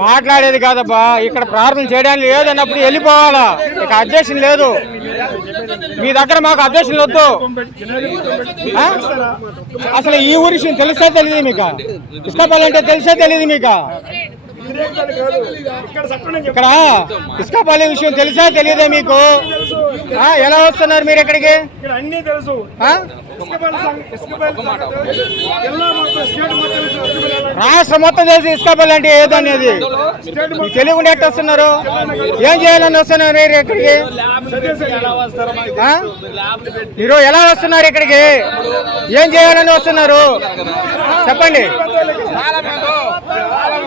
మాట్లాడేది కాదబ్బా ఇక్కడ ప్రార్థన చేయడానికి లేదన్నప్పుడు వెళ్ళిపోవాలా? ఇక అధ్యక్షులు లేదు. మీ దగ్గర మాకు అధ్యక్షులు వద్దు. అసలు ఈ ఊరి విషయం తెలుసా తెలియదు మీకు? ఇష్టపడాలంటే తెలుసా తెలియదు మీకు? ఇక్కడ ఇసుకపల్లి విషయం తెలుసా? తెలియదా మీకు? ఆ, ఎలా వస్తున్నారు మీరు ఇక్కడికి? ఇక్కడ అన్ని తెలుసు. రాష్ట్రం మొత్తం తెలిసి ఇసుకపల్లి అంటే ఏదనేది తెలియకుండా ఎట్ట వస్తున్నారు? ఏం చేయాలని వస్తున్నారు మీరు ఇక్కడికి? ఆ? మీరు ఎలా వస్తున్నారు ఇక్కడికి? ఏం చేయాలని వస్తున్నారు? చెప్పండి.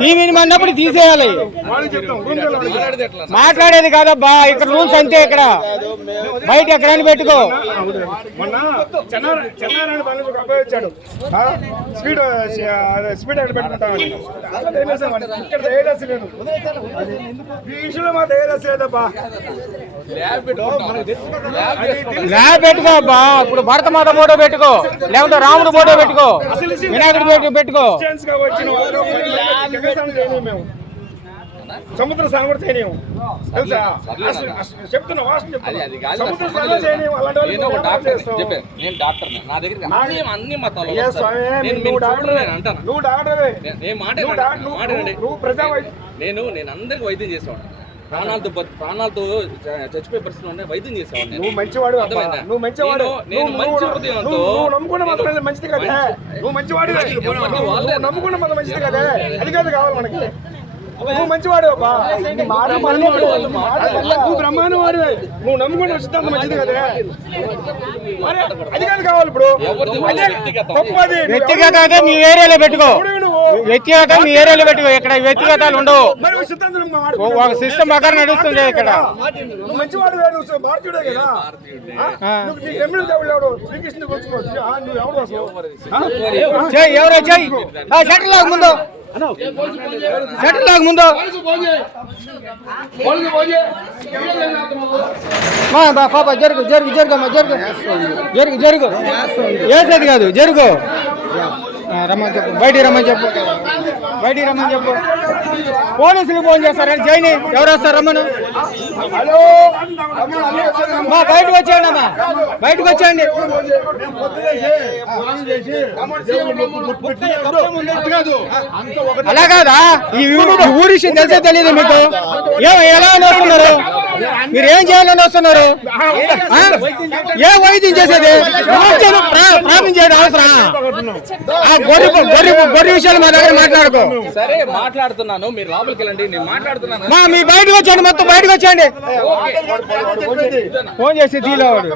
టీవీని మన్నప్పుడు తీసేయాలి. మాట్లాడేది కాదబ్బా ఇక్కడ రూల్స్ అంతే ఇక్కడ. బయట ఎక్కడైనా పెట్టుకో. స్పీడ్ స్పీడ్ అక్కడ పెట్టుకుంటామని ఇక్కడ లేదు ఈ విషయంలో మా లేదబ్బా ల్యాబ్ పెట్టుకో అబ్బా. ఇప్పుడు భరతమాత ఫోటో పెట్టుకో. లేకపోతే రాముడు ఫోటో పెట్టుకో. వినాయకుడి ఫోటో పెట్టుకో. సముద్ర తెలుసా? చెప్తున్నా వాసన చెప్తున్నా. అలాంటి నేను. చెప్పాను డాక్టర్ నా అన్ని అన్ని మతాలు నువ్వు డాక్టర్ అంటాను. నువ్వు డాక్టరే మాట నువ్వు ప్రజా నేను నేను అందరికి వైద్యం చేసేవాడు ప్రాణాలతో బతు- ప్రాణాలతో చ- చచ్చిపోయే పరిస్థితులు ఉన్నాయి వైద్యం చేసేవాడు నేను. నువ్వు మంచివాడు? నువ్వు మంచివాడు. నేను- నువ్వు- మంచి నువ్వు- హృదయంతో నమ్ముకున్న మతం అనేది మంచిది కదా. నువ్వు మంచివాడు. నమ్ముకున్న మతం మంచిది కదా. అది కాదు కావాలి మనకి. నువ్వు మంచివాడు నీ నువ్వు బ్రహ్మాండం వాడు నువ్వు నమ్ముకున్న సిద్ధాంతం మంచిది కదా. మరి అది కాదు కావాలి ఇప్పుడు. వ్యక్తిగతం. మీ ఏరియాలో పెట్టుకో. వ్యక్తిగత మీ ఏరియాలో పెట్టుకో ఇక్కడ వ్యక్తిగతాలు ఉండవు. ఒక సిస్టమ్ ప్రకారం నడుస్తుంది ఇక్కడ. ఎవరో చెయ్యి షటర్ లాగా ముందు. షటర్ లాగా ముందు. పాప జరుగు జరుగు జరుగమ్మా జరుగు. జరుగు జరుగు. వేసేది కాదు జరుగు. రమ్మని చెప్పు. బయటికి రమ్మని చెప్పు. బయటికి రమ్మని చెప్పు. పోలీసులు ఫోన్ చేస్తారా. జైని? ఎవరు వస్తారు? రమ్మను. మా బయటకు వచ్చేయండి అమ్మా. బయటకు వచ్చేయండి. అలా కాదా? ఈ ఊరు ఊరి విషయం తెలిసే తెలియదు మీకు. ఎలా అనుకుంటున్నారు మీరు ఏం చేయాలని వస్తున్నారు? ఏ వైద్యం చేసేది వచ్చాను, ప్రా- ప్రార్థన చేయడం అవసరం ఆ గొర్రె గొర్రె గొర్రె విషయాలు మా దగ్గర మాట్లాడుకో సరే మాట్లాడుతున్నాను మీరు లోపలికి వెళ్ళండి నేను మాట్లాడుతున్నాను మా మీ బయటకు వచ్చేయండి మొత్తం బయటకు వచ్చేయండి ఫోన్ చేసి తీలేవాడు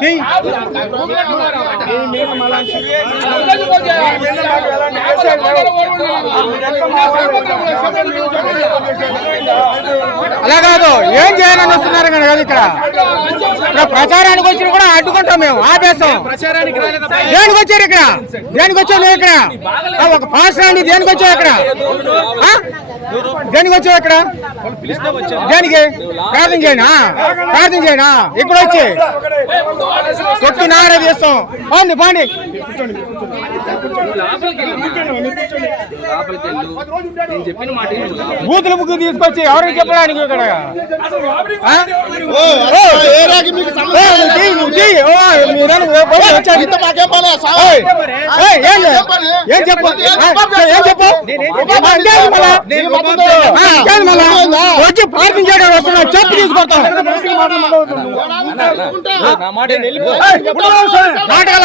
తీ. అలా కాదు ఏం చేయాలని వస్తున్నారు కానీ కదా ఇక్కడ. ఇక్కడ ప్రచారానికి వచ్చిన కూడా అడ్డుకుంటాం మేము ఆపేస్తాం. దేనికి వచ్చారు ఇక్కడ? దేనికి వచ్చావు ఇక్కడ? ఒక పాస్ అండి దేనికి వచ్చావు ఇక్కడ? ఆ? దేనికి వచ్చావు ఇక్కడ? దేనికి? ప్రార్థన చేయనా? ప్రార్థన చేయనా? ఇక్కడ వచ్చి. కొట్టు నారా చేస్తాం పాండి పాండి. బూతుల బుక్ తీసుకొచ్చి ఎవరికి చెప్పడానికి ఇక్కడ ఏ, చెప్పు ఏం చెప్పు? వచ్చి పార్కింగ్ చేయడం వస్తున్నా చెప్పు తీసుకొస్తాం నా మాట విను. నాటకాలు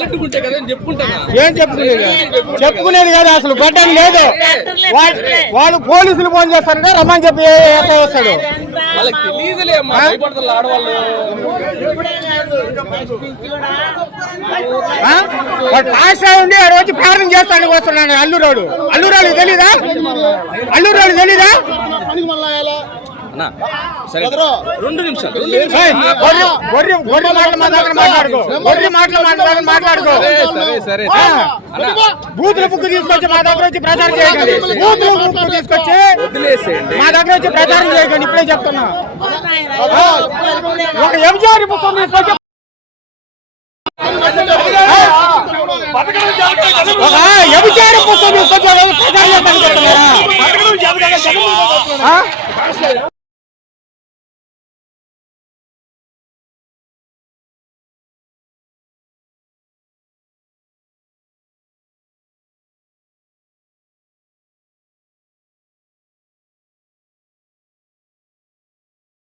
చెప్పు చెప్పుకుంటానా? ఏం చెప్పుకునేది చెప్పుకునేది కాదు అసలు గడ్డం లేదు. వాళ్ళు పోలీసులు ఫోన్ చేస్తారంటే రమ్మని చెప్పి ఎక్కడ వస్తాడు. వాళ్ళకి తెలియదులే అమ్మా భయపడతారు ఆడవాళ్ళు. ఆ? వచ్చి ప్రార్థన చేస్తానికి వస్తున్నాడు అల్లురాడు. అల్లురాడు తెలీదా? అల్లురాడు తెలీదా? అన్నా సరే. రెండు నిమిషాలు. రెండు నిమిషాలు. ఏయ్, గొర్రె గొర్రె గొర్రె మాటలు మా దగ్గర మాట్లాడుకో. గొర్రె మాటలు మా దగ్గర మాట్లాడుకో. సరే సరే ఆ, అన్నా బూతుల బుక్ తీసుకొచ్చి మా దగ్గర వచ్చి ప్రచారం చేయకండి. బూతుల బుక్ తీసుకొచ్చి మా దగ్గర వచ్చి ప్రచారం చేయకండి. ఇప్పుడే చెప్తున్నా. ఒక ఎంజాయ్ పుస్తకం తీసుకొచ్చి ఒక వ్యభిచార చెప్తున్నారా